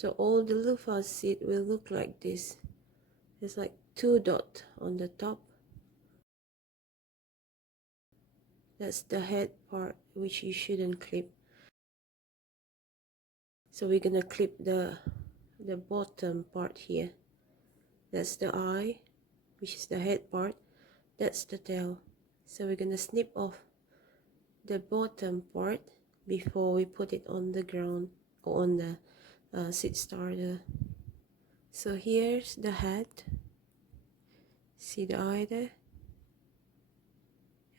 So all the loofah seed will look like this. There's like 2 dots on the top. That's the head part, which you shouldn't clip. So we're gonna clip the bottom part here. That's the eye, which is the head part. That's the tail. So we're gonna snip off the bottom part before we put it on the ground or on the seed starter. So here's the head. See the eye there?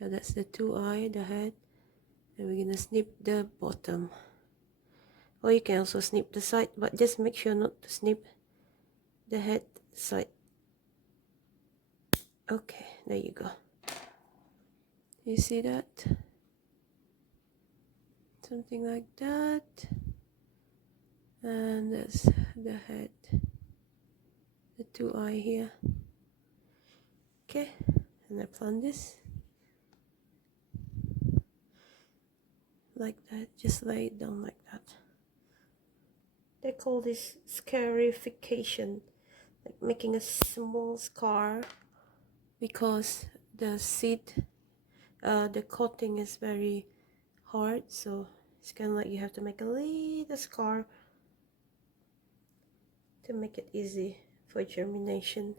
Yeah, that's the 2 eye, the head. And we're gonna snip the bottom. Or you can also snip the side, but just make sure not to snip the head side. Okay, there you go. You see that? Something like that. And that's the head. The 2 eye here. Okay, and I plant this. Like that, just lay it down like that. They call this scarification, like making a small scar, because the seed, the coating is very hard, so it's kind of like you have to make a little scar to make it easy for germination.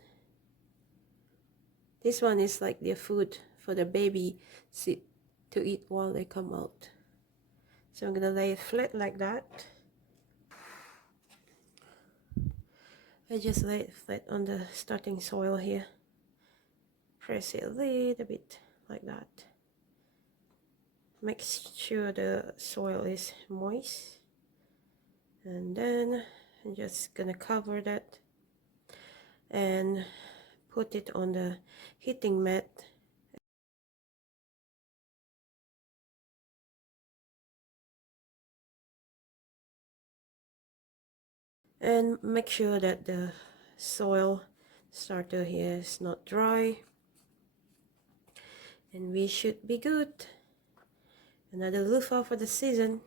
This one is like their food for the baby seed to eat while they come out. So I'm gonna lay it flat like that. I just lay it flat on the starting soil here. Press it a little bit like that. Make sure the soil is moist. And then I'm just gonna cover that and put it on the heating mat. And make sure that the soil starter here is not dry. And we should be good. Another loofah for the season.